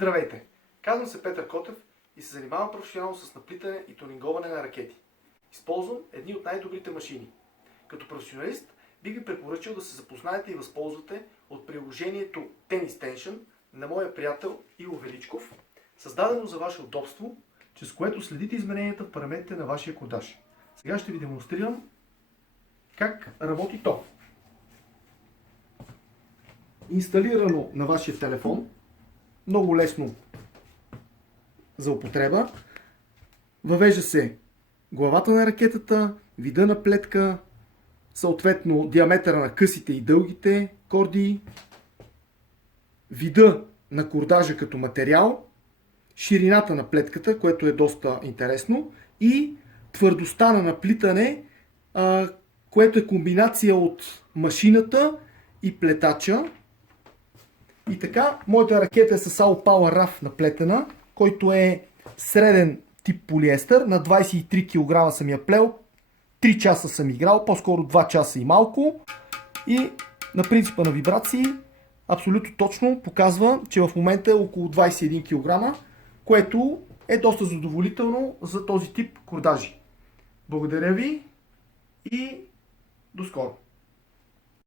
Здравейте! Казвам се Петър Котев и се занимавам професионално с наплитане и тунинговане на ракети. Използвам едни от най-добрите машини. Като професионалист бих ви препоръчал да се запознаете и възползвате от приложението Tennis Tension на моя приятел Иво Величков, създадено за ваше удобство, чрез което следите измененията в параметрите на вашия кордаж. Сега ще ви демонстрирам как работи то. Инсталирано на вашия телефон, много лесно за употреба. Въвежда се главата на ракетата, вида на плетка, съответно диаметъра на късите и дългите корди, вида на кордажа като материал, ширината на плетката, което е доста интересно, и твърдостта на наплитане, което е комбинация от машината и плетача. И така, моята ракета е с AL Power RAF наплетена, който е среден тип полиестър. На 23 кг съм я плел, 3 часа съм играл, по-скоро 2 часа и малко. И на принципа на вибрации абсолютно точно показва, че в момента е около 21 кг, което е доста задоволително за този тип кордажи. Благодаря ви и до скоро!